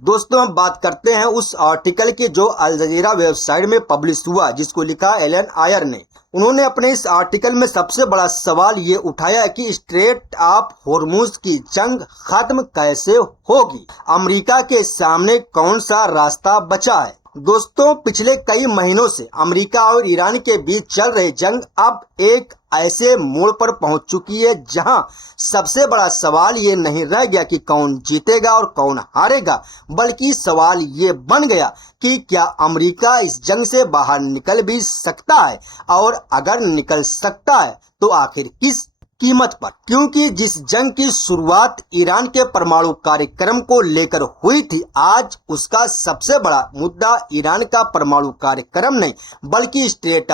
दोस्तों हम बात करते हैं उस आर्टिकल की जो अल जजीरा वेबसाइट में पब्लिश हुआ, जिसको लिखा एलन आयर ने। उन्होंने अपने इस आर्टिकल में सबसे बड़ा सवाल ये उठाया है कि स्ट्रेट ऑफ होर्मुज की जंग खत्म कैसे होगी, अमेरिका के सामने कौन सा रास्ता बचा है। दोस्तों पिछले कई महीनों से अमेरिका और ईरान के बीच चल रही जंग अब एक ऐसे मोड़ पर पहुंच चुकी है जहां सबसे बड़ा सवाल ये नहीं रह गया कि कौन जीतेगा और कौन हारेगा, बल्कि सवाल ये बन गया कि क्या अमेरिका इस जंग से बाहर निकल भी सकता है, और अगर निकल सकता है तो आखिर किस कीमत पर। क्योंकि जिस जंग की शुरुआत ईरान के परमाणु कार्यक्रम को लेकर हुई थी, आज उसका सबसे बड़ा मुद्दा ईरान का परमाणु कार्यक्रम नहीं बल्कि स्ट्रेट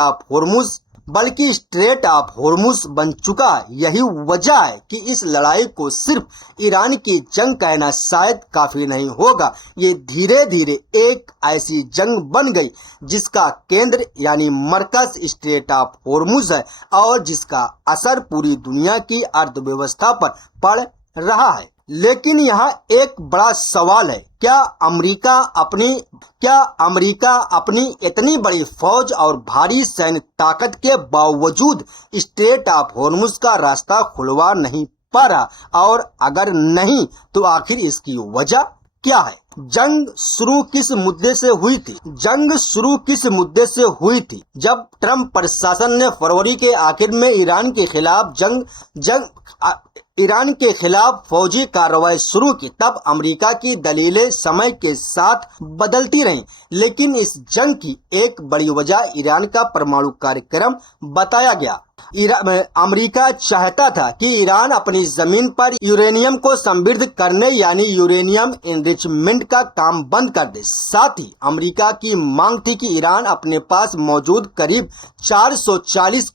ऑफ होर्मुज बन चुका है। यही वजह है कि इस लड़ाई को सिर्फ ईरान की जंग कहना शायद काफी नहीं होगा। ये धीरे धीरे एक ऐसी जंग बन गई जिसका केंद्र यानी मरकज स्ट्रेट ऑफ होर्मुज है और जिसका असर पूरी दुनिया की अर्थव्यवस्था पर पड़ रहा है। लेकिन यहाँ एक बड़ा सवाल है, क्या अमेरिका अपनी इतनी बड़ी फौज और भारी सैन्य ताकत के बावजूद स्ट्रेट ऑफ होर्मुज का रास्ता खुलवा नहीं पा रहा, और अगर नहीं तो आखिर इसकी वजह क्या है। जंग शुरू किस मुद्दे से हुई थी? जब ट्रंप प्रशासन ने फरवरी के आखिर में ईरान के खिलाफ फौजी कार्रवाई शुरू की, तब अमेरिका की दलीलें समय के साथ बदलती रहीं। लेकिन इस जंग की एक बड़ी वजह ईरान का परमाणु कार्यक्रम बताया गया। अमेरिका चाहता था कि ईरान अपनी जमीन पर यूरेनियम को समृद्ध करने यानी यूरेनियम एनरिचमेंट का काम बंद कर दे। साथ ही अमेरिका की मांग थी कि ईरान अपने पास मौजूद करीब 440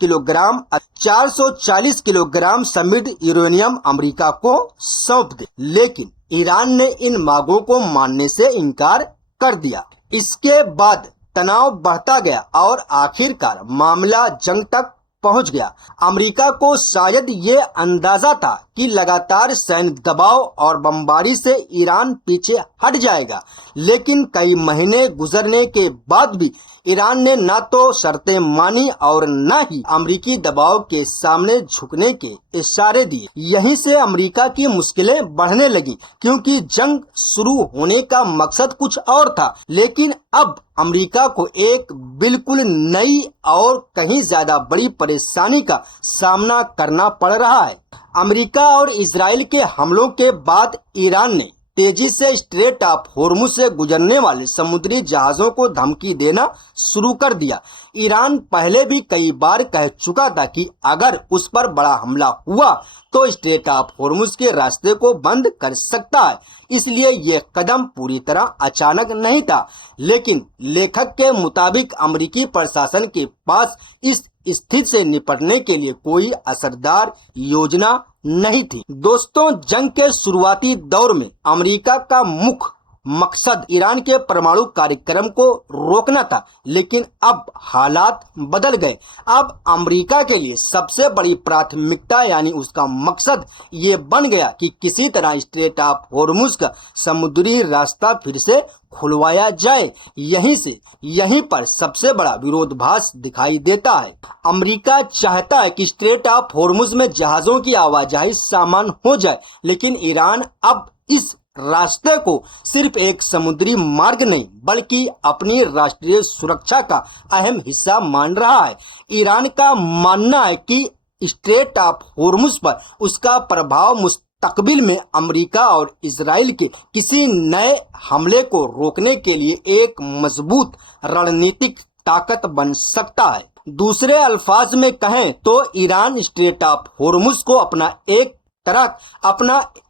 किलोग्राम समृद्ध यूरेनियम अमेरिका को सौंप दे। लेकिन ईरान ने इन मांगों को मानने से इनकार कर दिया। इसके बाद तनाव बढ़ता गया और आखिरकार मामला जंग तक पहुंच गया। अमेरिका को शायद ये अंदाजा था कि लगातार सैन्य दबाव और बमबारी से ईरान पीछे हट जाएगा, लेकिन कई महीने गुजरने के बाद भी ईरान ने न तो शर्तें मानी और न ही अमेरिकी दबाव के सामने झुकने के इशारे दिए। यहीं से अमेरिका की मुश्किलें बढ़ने लगी, क्योंकि जंग शुरू होने का मकसद कुछ और था, लेकिन अब अमेरिका को एक बिल्कुल नई और कहीं ज्यादा बड़ी परेशानी का सामना करना पड़ रहा है। अमेरिका और इजराइल के हमलों के बाद ईरान ने तेजी से स्ट्रेट ऑफ होर्मुज से गुजरने वाले समुद्री जहाजों को धमकी देना शुरू कर दिया। ईरान पहले भी कई बार कह चुका था कि अगर उस पर बड़ा हमला हुआ तो स्ट्रेट ऑफ होर्मुज के रास्ते को बंद कर सकता है। इसलिए ये कदम पूरी तरह अचानक नहीं था, लेकिन लेखक के मुताबिक अमेरिकी प्रशासन के पास इस स्थिति से निपटने के लिए कोई असरदार योजना नहीं थी। दोस्तों जंग के शुरुआती दौर में अमेरिका का मुख्य मकसद ईरान के परमाणु कार्यक्रम को रोकना था, लेकिन अब हालात बदल गए। अब अमेरिका के लिए सबसे बड़ी प्राथमिकता यानी उसका मकसद ये बन गया कि किसी तरह स्ट्रेट ऑफ होर्मुज का समुद्री रास्ता फिर से खुलवाया जाए। यहीं पर सबसे बड़ा विरोधाभास दिखाई देता है। अमेरिका चाहता है कि स्ट्रेट ऑफ होर्मुज में जहाजों की आवाजाही सामान्य हो जाए, लेकिन ईरान अब इस रास्ते को सिर्फ एक समुद्री मार्ग नहीं बल्कि अपनी राष्ट्रीय सुरक्षा का अहम हिस्सा मान रहा है। ईरान का मानना है कि स्ट्रेट ऑफ होर्मुज पर उसका प्रभाव मुस्तकबिल में अमेरिका और इजराइल के किसी नए हमले को रोकने के लिए एक मजबूत रणनीतिक ताकत बन सकता है। दूसरे अल्फाज में कहें तो ईरान स्ट्रेट ऑफ होर्मुज को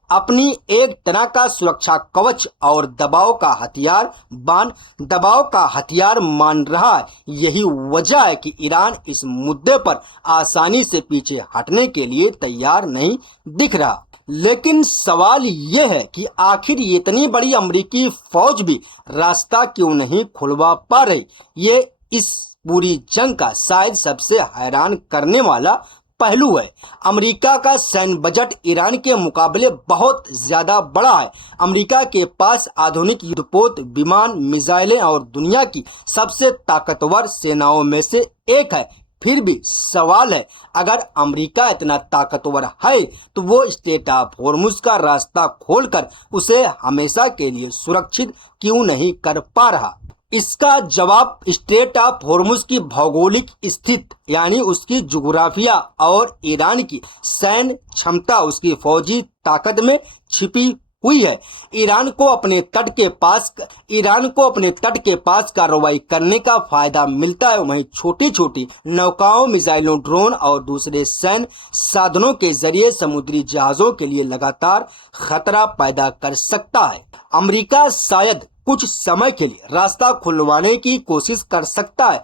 अपनी एक तरह का सुरक्षा कवच और दबाव का हथियार मान रहा है। यही वजह है कि ईरान इस मुद्दे पर आसानी से पीछे हटने के लिए तैयार नहीं दिख रहा। लेकिन सवाल ये है कि आखिर इतनी बड़ी अमेरिकी फौज भी रास्ता क्यों नहीं खुलवा पा रही। ये इस पूरी जंग का शायद सबसे हैरान करने वाला पहलू है। अमेरिका का सैन्य बजट ईरान के मुकाबले बहुत ज्यादा बड़ा है। अमेरिका के पास आधुनिक युद्धपोत, विमान, मिसाइलें और दुनिया की सबसे ताकतवर सेनाओं में से एक है। फिर भी सवाल है, अगर अमेरिका इतना ताकतवर है तो वो स्ट्रेट ऑफ हॉर्मुज का रास्ता खोलकर उसे हमेशा के लिए सुरक्षित क्यों नहीं कर पा रहा? इसका जवाब स्ट्रेट ऑफ हॉर्मुज की भौगोलिक स्थिति यानी उसकी जुग्राफिया और ईरान की सैन्य क्षमता, उसकी फौजी ताकत में छिपी हुई है। ईरान को अपने तट के पास कार्रवाई करने का फायदा मिलता है। वहीं छोटी छोटी नौकाओं, मिसाइलों, ड्रोन और दूसरे सैन्य साधनों के जरिए समुद्री जहाजों के लिए लगातार खतरा पैदा कर सकता है। अमेरिका शायद कुछ समय के लिए रास्ता खुलवाने की कोशिश कर सकता है,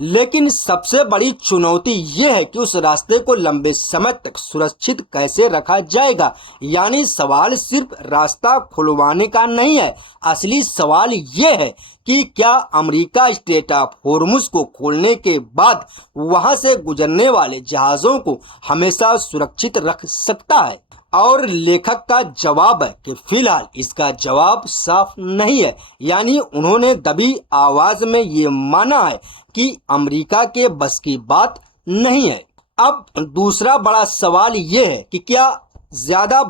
लेकिन सबसे बड़ी चुनौती ये है कि उस रास्ते को लंबे समय तक सुरक्षित कैसे रखा जाएगा। यानी सवाल सिर्फ रास्ता खुलवाने का नहीं है, असली सवाल ये है कि क्या अमेरिका स्ट्रेट ऑफ हॉर्मुज को खोलने के बाद वहां से गुजरने वाले जहाजों को हमेशा सुरक्षित रख सकता है। और लेखक का जवाब है कि फिलहाल इसका जवाब साफ नहीं है। यानी उन्होंने दबी आवाज में ये माना है कि अमेरिका के बस की बात नहीं है। अब दूसरा बड़ा सवाल ये है कि क्या ज्यादा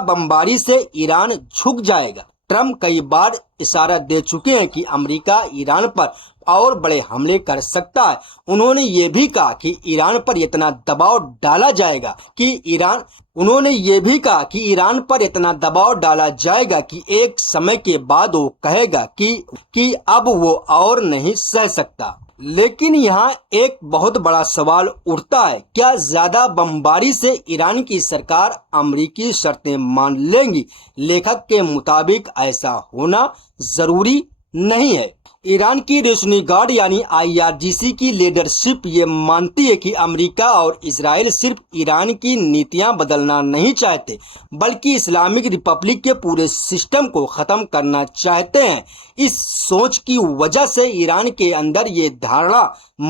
बमबारी से ईरान झुक जाएगा? ट्रम्प कई बार इशारा दे चुके हैं कि अमेरिका ईरान पर और बड़े हमले कर सकता है। उन्होंने ये भी कहा कि ईरान पर इतना दबाव डाला जाएगा कि एक समय के बाद वो कहेगा कि अब वो और नहीं सह सकता। लेकिन यहाँ एक बहुत बड़ा सवाल उठता है, क्या ज्यादा बमबारी से ईरान की सरकार अमेरिकी शर्तें मान लेंगी? लेखक के मुताबिक ऐसा होना जरूरी नहीं है। ईरान की रेशनी गार्ड यानी IRGC की लीडरशिप ये मानती है कि अमेरिका और इजराइल सिर्फ ईरान की नीतियां बदलना नहीं चाहते, बल्कि इस्लामिक रिपब्लिक के पूरे सिस्टम को खत्म करना चाहते हैं। इस सोच की वजह से ईरान के अंदर ये धारणा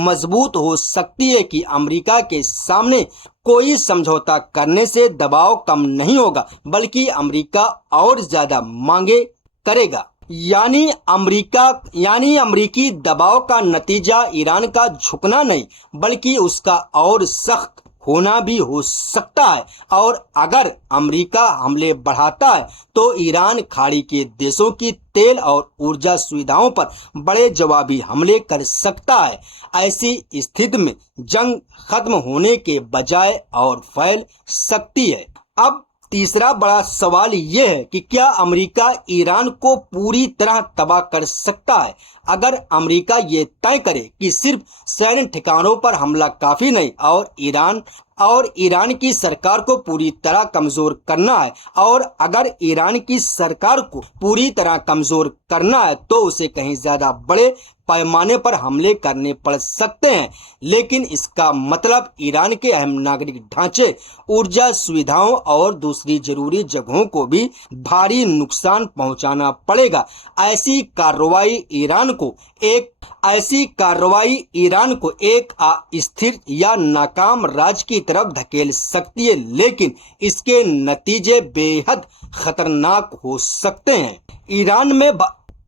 मजबूत हो सकती है कि अमेरिका के सामने कोई समझौता करने से दबाव कम नहीं होगा, बल्कि अमेरिका और ज्यादा मांगे करेगा। यानी अमेरिकी दबाव का नतीजा ईरान का झुकना नहीं, बल्कि उसका और सख्त होना भी हो सकता है। और अगर अमेरिका हमले बढ़ाता है तो ईरान खाड़ी के देशों की तेल और ऊर्जा सुविधाओं पर बड़े जवाबी हमले कर सकता है। ऐसी स्थिति में जंग खत्म होने के बजाय और फैल सकती है। अब तीसरा बड़ा सवाल यह है कि क्या अमेरिका ईरान को पूरी तरह तबाह कर सकता है? अगर अमेरिका ये तय करे कि सिर्फ सैन्य ठिकानों पर हमला काफी नहीं और ईरान की सरकार को पूरी तरह कमजोर करना है, और अगर ईरान की सरकार को पूरी तरह कमजोर करना है तो उसे कहीं ज्यादा बड़े पैमाने पर हमले करने पड़ सकते हैं। लेकिन इसका मतलब ईरान के अहम नागरिक ढांचे, ऊर्जा सुविधाओं और दूसरी जरूरी जगहों को भी भारी नुकसान पहुंचाना पड़ेगा। ऐसी कार्रवाई ईरान को एक अस्थिर या नाकाम राज्य की तरफ धकेल सकती है, लेकिन इसके नतीजे बेहद खतरनाक हो सकते हैं।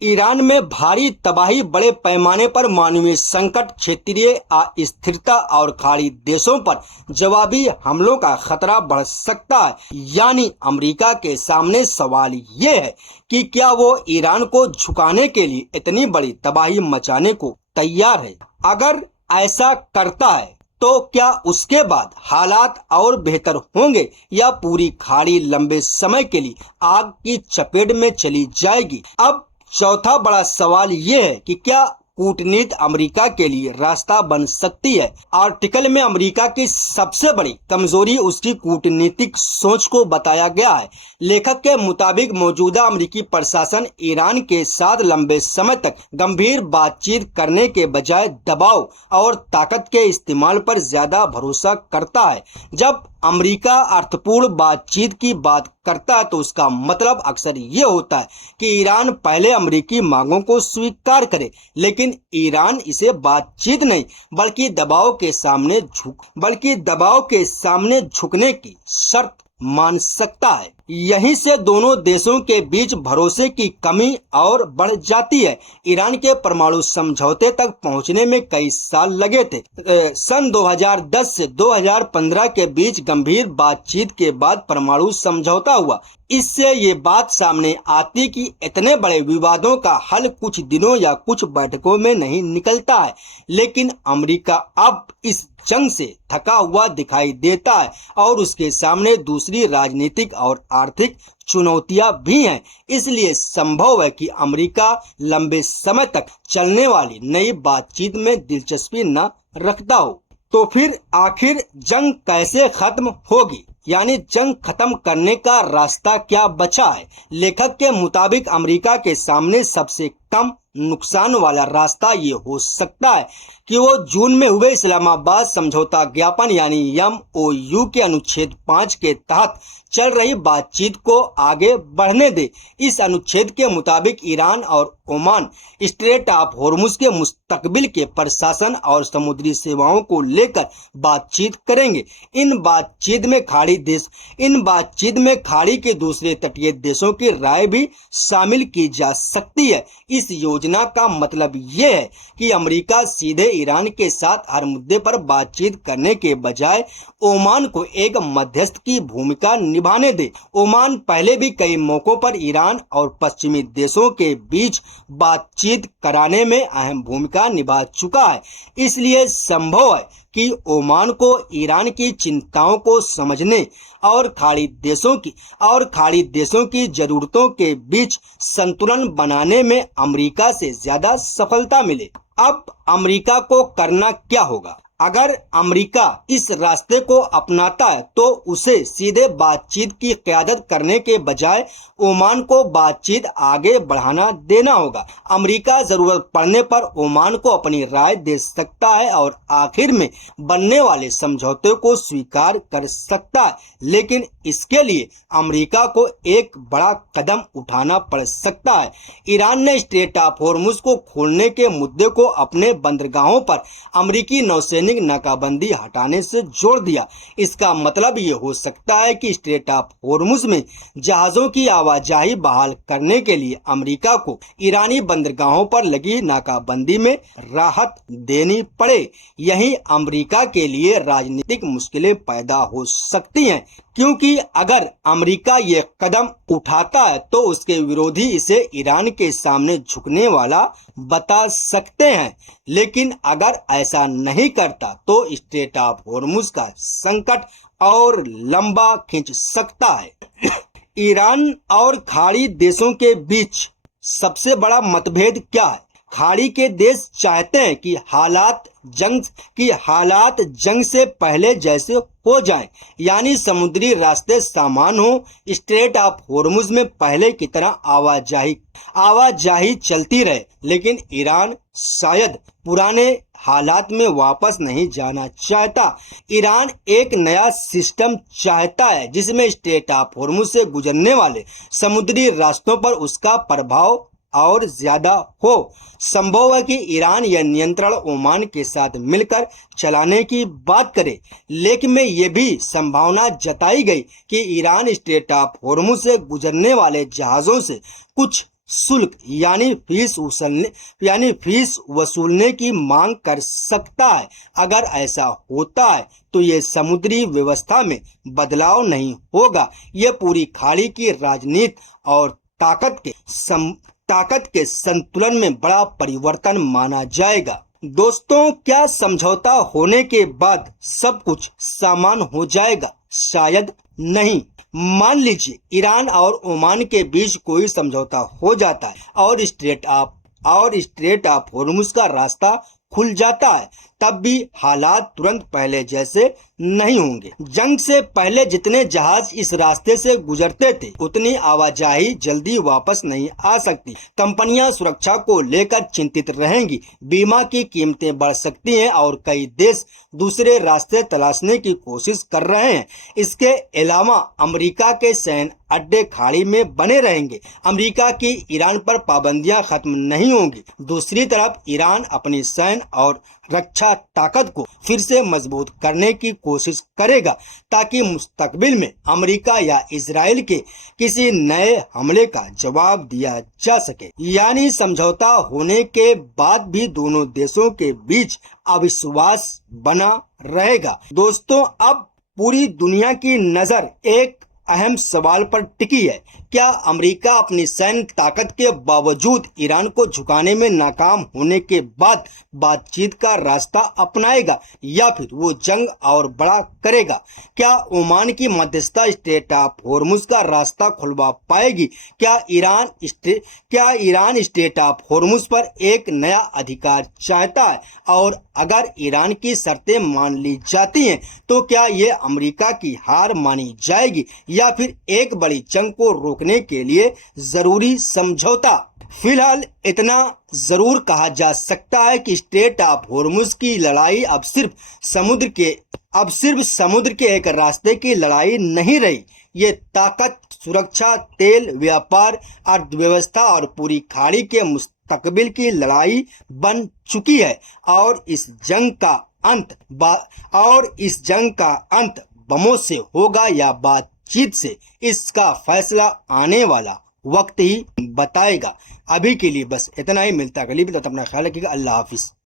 ईरान में भारी तबाही, बड़े पैमाने पर मानवीय संकट, क्षेत्रीय अस्थिरता और खाड़ी देशों पर जवाबी हमलों का खतरा बढ़ सकता है। यानी अमेरिका के सामने सवाल ये है कि क्या वो ईरान को झुकाने के लिए इतनी बड़ी तबाही मचाने को तैयार है। अगर ऐसा करता है तो क्या उसके बाद हालात और बेहतर होंगे या पूरी खाड़ी लंबे समय के लिए आग की चपेट में चली जाएगी? अब चौथा बड़ा सवाल ये है कि क्या कूटनीति अमेरिका के लिए रास्ता बन सकती है। आर्टिकल में अमेरिका की सबसे बड़ी कमजोरी उसकी कूटनीतिक सोच को बताया गया है। लेखक के मुताबिक मौजूदा अमेरिकी प्रशासन ईरान के साथ लंबे समय तक गंभीर बातचीत करने के बजाय दबाव और ताकत के इस्तेमाल पर ज्यादा भरोसा करता है। जब अमेरिका अर्थपूर्ण बातचीत की बात करता है तो उसका मतलब अक्सर ये होता है कि ईरान पहले अमेरिकी मांगों को स्वीकार करे, लेकिन लेकिन ईरान इसे बातचीत नहीं बल्कि दबाव के सामने झुकने की शर्त मान सकता है। यहीं से दोनों देशों के बीच भरोसे की कमी और बढ़ जाती है। ईरान के परमाणु समझौते तक पहुंचने में कई साल लगे थे। सन 2010 से 2015 के बीच गंभीर बातचीत के बाद परमाणु समझौता हुआ। इससे ये बात सामने आती कि इतने बड़े विवादों का हल कुछ दिनों या कुछ बैठकों में नहीं निकलता है। लेकिन अमेरिका अब इस जंग से थका हुआ दिखाई देता है और उसके सामने दूसरी राजनीतिक और आर्थिक चुनौतियां भी हैं। इसलिए संभव है कि अमेरिका लंबे समय तक चलने वाली नई बातचीत में दिलचस्पी न रखता हो। तो फिर आखिर जंग कैसे खत्म होगी, यानी जंग खत्म करने का रास्ता क्या बचा है? लेखक के मुताबिक अमेरिका के सामने सबसे कम नुकसान वाला रास्ता ये हो सकता है कि वो जून में हुए इस्लामाबाद समझौता ज्ञापन यानी MOU के अनुच्छेद 5 के तहत चल रही बातचीत को आगे बढ़ने दे। इस अनुच्छेद के मुताबिक ईरान और ओमान स्ट्रेट ऑफ होर्मुज के मुस्तकबिल के प्रशासन और समुद्री सेवाओं को लेकर बातचीत करेंगे। इन बातचीत में खाड़ी के दूसरे तटीय देशों की राय भी शामिल की जा सकती है। इस योजना का मतलब ये है कि अमेरिका सीधे ईरान के साथ हर मुद्दे पर बातचीत करने के बजाय ओमान को एक मध्यस्थ की भूमिका निभाने दे। ओमान पहले भी कई मौकों पर ईरान और पश्चिमी देशों के बीच बातचीत कराने में अहम भूमिका निभा चुका है। इसलिए संभव है कि ओमान को ईरान की चिंताओं को समझने और खाड़ी देशों की जरूरतों के बीच संतुलन बनाने में अमेरिका से ज्यादा सफलता मिले। अब अमेरिका को करना क्या होगा? अगर अमेरिका इस रास्ते को अपनाता है तो उसे सीधे बातचीत की क़यादत करने के बजाय ओमान को बातचीत आगे बढ़ाना देना होगा। अमेरिका जरूरत पड़ने पर ओमान को अपनी राय दे सकता है और आखिर में बनने वाले समझौते को स्वीकार कर सकता है। लेकिन इसके लिए अमेरिका को एक बड़ा कदम उठाना पड़ सकता है। ईरान ने स्ट्रेट ऑफ होर्मुज को खोलने के मुद्दे को अपने बंदरगाहों पर अमेरिकी नौसैनिक नाकाबंदी हटाने से जोड़ दिया। इसका मतलब ये हो सकता है कि स्ट्रेट ऑफ होर्मुज में जहाजों की आवाजाही बहाल करने के लिए अमेरिका को ईरानी बंदरगाहों पर लगी नाकाबंदी में राहत देनी पड़े। यही अमेरिका के लिए राजनीतिक मुश्किलें पैदा हो सकती हैं, क्योंकि अगर अमेरिका ये कदम उठाता है तो उसके विरोधी इसे ईरान के सामने झुकने वाला बता सकते हैं। लेकिन अगर ऐसा नहीं करता तो स्ट्रेट ऑफ होर्मुज का संकट और लंबा खिंच सकता है। ईरान और खाड़ी देशों के बीच सबसे बड़ा मतभेद क्या है? खाड़ी के देश चाहते हैं कि हालात जंग से पहले जैसे हो जाएं, यानी समुद्री रास्ते सामान हो, स्ट्रेट ऑफ होर्मुज में पहले की तरह आवाजाही चलती रहे। लेकिन ईरान शायद पुराने हालात में वापस नहीं जाना चाहता। ईरान एक नया सिस्टम चाहता है जिसमें स्ट्रेट ऑफ होर्मुज से गुजरने वाले समुद्री रास्तों पर उसका प्रभाव और ज्यादा हो। संभव है कि ईरान यह नियंत्रण ओमान के साथ मिलकर चलाने की बात करे। लेख में यह भी संभावना जताई गई कि ईरान स्ट्रेट ऑफ होर्मुज से गुजरने वाले जहाजों से कुछ शुल्क यानी फीस वसूलने की मांग कर सकता है। अगर ऐसा होता है तो ये समुद्री व्यवस्था में बदलाव नहीं होगा, ये पूरी खाड़ी की राजनीति और ताकत के संतुलन में बड़ा परिवर्तन माना जाएगा। दोस्तों, क्या समझौता होने के बाद सब कुछ सामान हो जाएगा? शायद नहीं। मान लीजिए ईरान और ओमान के बीच कोई समझौता हो जाता है और स्ट्रेट ऑफ होर्मुज का रास्ता खुल जाता है, तब भी हालात तुरंत पहले जैसे नहीं होंगे। जंग से पहले जितने जहाज इस रास्ते से गुजरते थे उतनी आवाजाही जल्दी वापस नहीं आ सकती। कंपनियां सुरक्षा को लेकर चिंतित रहेंगी, बीमा की कीमतें बढ़ सकती हैं और कई देश दूसरे रास्ते तलाशने की कोशिश कर रहे हैं। इसके अलावा अमेरिका के सैन्य अड्डे खाड़ी में बने रहेंगे। अमेरिका की ईरान पर पाबंदियां खत्म नहीं होंगी। दूसरी तरफ ईरान अपनी सैन्य और रक्षा ताकत को फिर से मजबूत करने की कोशिश करेगा ताकि मुस्तकबिल में अमेरिका या इजराइल के किसी नए हमले का जवाब दिया जा सके। यानी समझौता होने के बाद भी दोनों देशों के बीच अविश्वास बना रहेगा। दोस्तों, अब पूरी दुनिया की नजर एक अहम सवाल पर टिकी है। क्या अमेरिका अपनी सैन्य ताकत के बावजूद ईरान को झुकाने में नाकाम होने के बाद बातचीत का रास्ता अपनाएगा या फिर वो जंग और बड़ा करेगा? क्या ओमान की मध्यस्थता स्ट्रेट ऑफ हॉर्मुज का रास्ता खुलवा पाएगी? क्या ईरान स्ट्रेट ऑफ हॉर्मुज पर एक नया अधिकार चाहता है? और अगर ईरान की शर्तें मान ली जाती हैं तो क्या ये अमेरिका की हार मानी जाएगी या फिर एक बड़ी जंग को रोकने के लिए जरूरी समझौता? फिलहाल इतना जरूर कहा जा सकता है कि स्ट्रेट ऑफ हॉर्मुज की लड़ाई अब सिर्फ समुद्र के एक रास्ते की लड़ाई नहीं रही। ये ताकत, सुरक्षा, तेल, व्यापार, अर्थव्यवस्था और पूरी खाड़ी के मुस्तकबिल की लड़ाई बन चुकी है। और इस जंग का अंत बमों से होगा या बातचीत से, इसका फैसला आने वाला वक्त ही बताएगा। अभी के लिए बस इतना ही। मिलता है अगली वीडियो, तो अपना ख्याल रखिएगा। अल्लाह हाफिज।